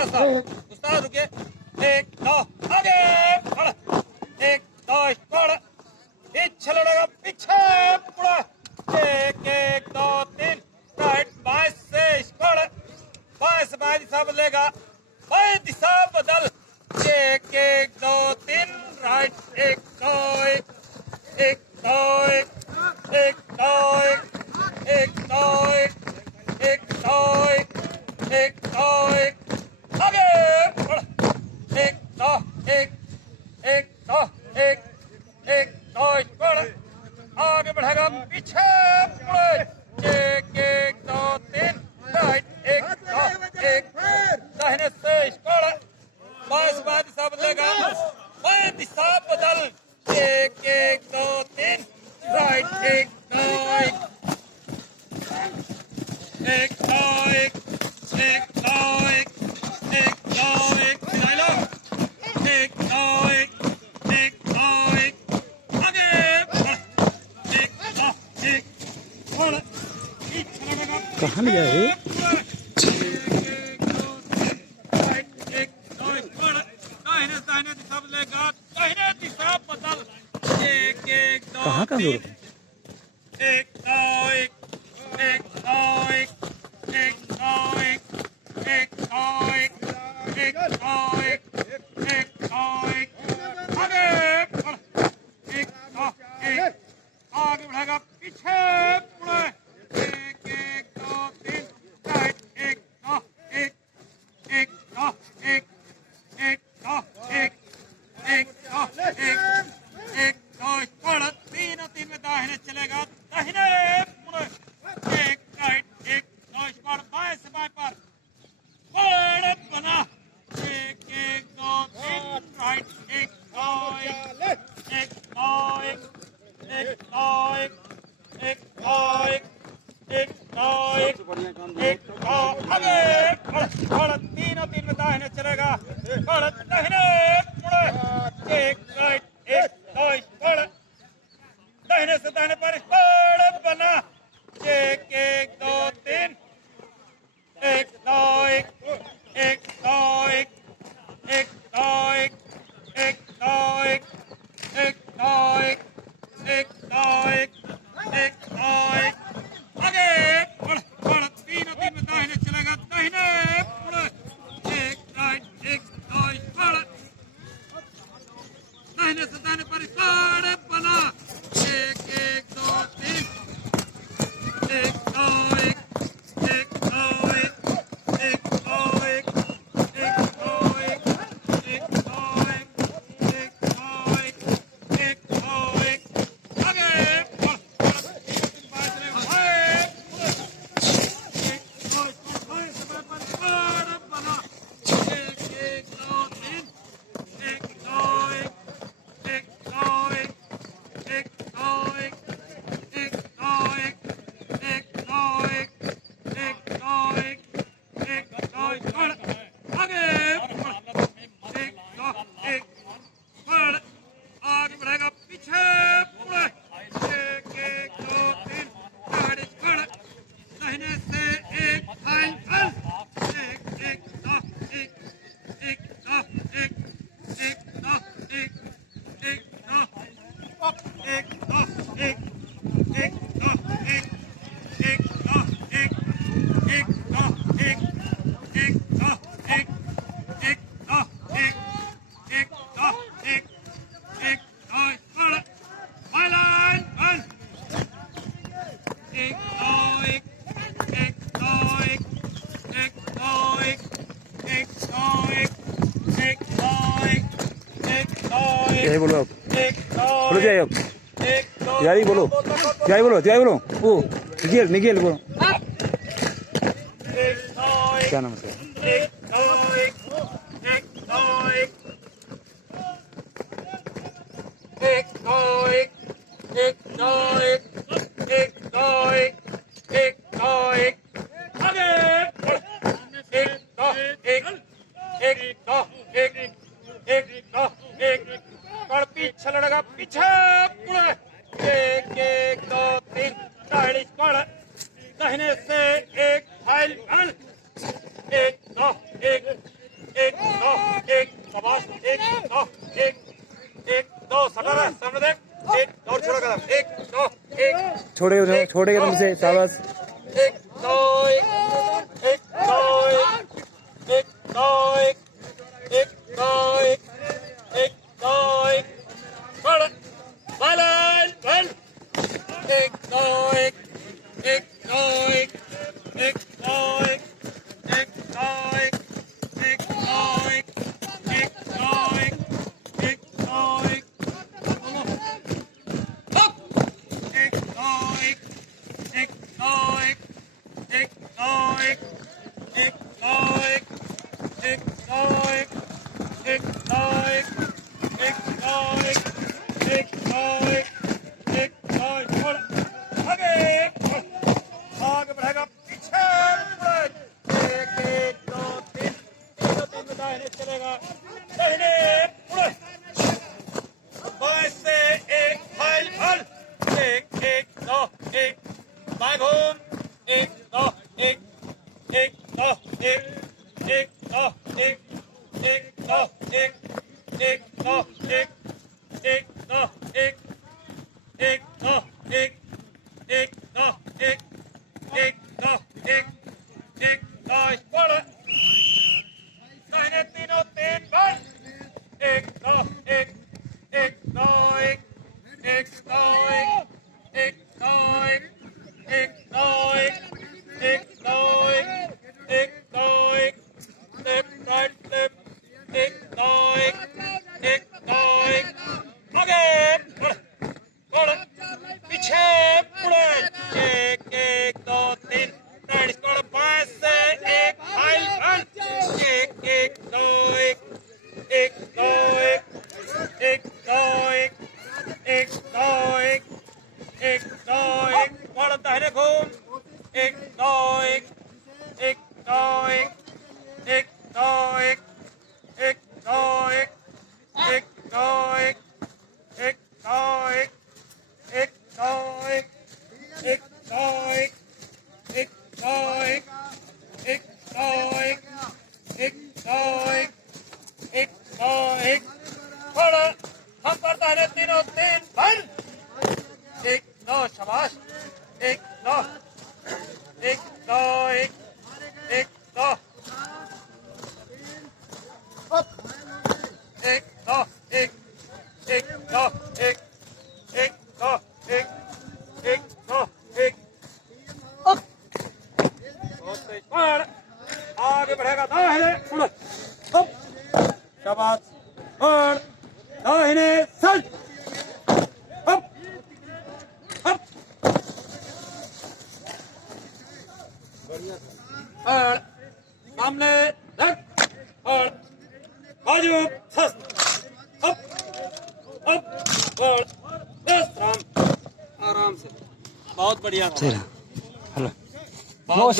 उस्ताद रुकिए। 1 2 आगे बढ़। 1 2 बढ़। पीछे लड़ेगा पीछे मुड़। 1 1 2 3 राइट बाएं से बढ़। बाएं से बाएं दिशा बदलेगा। बाएं दिशा बदल। 1 1 2 3 राइट 1 2 1 1 2 1 1 2 1 1 2 1 1 2 1 1 2 1 आगे बढ़। 1 2 1 1 2 1 1 2 बढ़। आगे बढ़ेगा पीछे मुड़े। 1 1 2 3 राइट 1 2 1 दाहिने से बढ़। बाएं से बाएं दिशा बदलेगा। बाएं दिशा बदल। 1 1 2 3 राइट 1 2 1 1 2 1 1 2 1 1 2 1 फिराई लो। 1 2 1 1 2 1 आगे बढ़। 1 2 1 बढ़। पीछे लड़ेगा। कहाँ ले जाए? 1 2 3 राइट 1 2 बढ़। दाहिने दाहिने दिशा बदलेगा। दाहिने दिशा बदल। 1 1 2 कहाँ का जोड़? 1 2 1 1 2 1 1 2 1 1 2 1 1 2 1 1 2 1 आगे बढ़। 1 2 1 आगे बढ़ेगा पीछे मुड़े। 1 1 2 3 राइट 1 2 1 1 2 1 1 2 1 1 2 1 1 2 बढ़। 3 3 में दाहिने चलेगा। दाहिने मुड़े। 1 राइट 1 2 बढ़। बाएं से बाएं पर बढ़ बना। 1 1 2 3 राइट 1 2 1 1 2 1 1 2 1 1 2 1 1 2 1 1 2 आगे बढ़। बढ़ 3 3 में दाहिने चलेगा। बढ़ दाहिने मुड़े। 1 राइट 1 2 बढ़। दाहिने से दाहिने पर बढ़ बना। 1 1 2 3 1 2 1 1 2 1 1 2 1 1 2 1 1 2 1 1 2 1 1 2 1 आगे बढ़। बढ़ 3 3 में दाहिने चलेगा। दाहिने मुड़। 1 राइट 1 2 बढ़। दाहिने से दाहिने पर बढ़ बना। 1 1 2 3 1 2 1 1 2 1 1 2 1 1 2 1 1 2 1 1 2 1 1 2 1 आगे बढ़। बाएं से बाएं मुड़। 1 2 बाएं से बाएं पर बढ़ बना। 1 1 2 3 1 2 1 1 2 1 1 2 1 1 2 1 1 2 1 1 2 1 1 2 बढ़। आगे बढ़। 1 2 1 बढ़। आगे बढ़ेगा पीछे मुड़े। 1 1 2 3 गाड़ी बढ़। दाहिने से 1 फाइल फल। 1 1 2 1 1 2 1 1 2 1 1 2 1 2 1 1 2 1 1 2 1 1 2 1 1 2 1 1 2 1 1 2 1 1 2 बढ़। लाइन बंद। 1 2 1 1 2 1 1 2 1 1 2 1 1 2 1 1 2 जय 1 बोलो आप। 1 2 बोलो जय आप। 1 2 जय बोलो। जय बोलो जय बोलो। ओ निखिल निखिल बोलो। 1 2 1 क्या नाम है उसका? 1 2 1 1 2 1 1 2 1 1 2 1 1 2 1 1 2 1 आगे बढ़। 1 2 1 1 2 1 1 2 1 बढ़। पीछे लड़ेगा पीछे मुड़े। 1 1 2 3 दाहिने बढ़। दाहिने से 1 फाइल बन। 1 2 1 छोड़े छोड़े एकदम से, शाबाश। एक दो एक एक दो एक दो एक दो एक दो बड़ बालन बल एक दो एक दो एक दो एक दो एक दो एक दो एक दो एक दो एक दो एक दो एक दो एक दो एक दो एक दो एक दो एक दो छोड़ आगे आगे बढ़ेगा पीछे एक एक दो तीन में दाहिने चलेगा दाहिने उड़ बाएं से एक फाइल फल एक एक दो एक बाएं घूम एक दो एक दो एक दो एक दो एक दो एक दो एक दो एक दो एक दो एक दो पड़ दाहिने तीनों तीन बल एक दो एक दो एक दो एक दो एक दो एक दो एक दो लेफ्ट राइट लेफ्ट एक दो आगे बढ़ पीछे मुड़े एक एक दो तीन राइट स्कोर बाएं से एक फाइल बन एक एक दो एक दो एक दो एक दो एक दो बढ़ दाहिने घूम एक दो एक दो एक दो एक दो एक दो एक दो एक दो एक दो एक दो एक दो एक दो एक दो बढ़ हम पर दाहिने तीनों तीन बल एक दो शाबाश एक दो एक दो एक दो एक दो एक दो एक दो एक दो बहुत तेज बढ़ आगे बढ़ेगा दाहिने उड़ शाबाश बढ़ दाहिने सज अप अप बढ़ सामने लग बढ़ बाजू अप अप बढ़ आराम से बहुत बढ़िया हेलो बहुत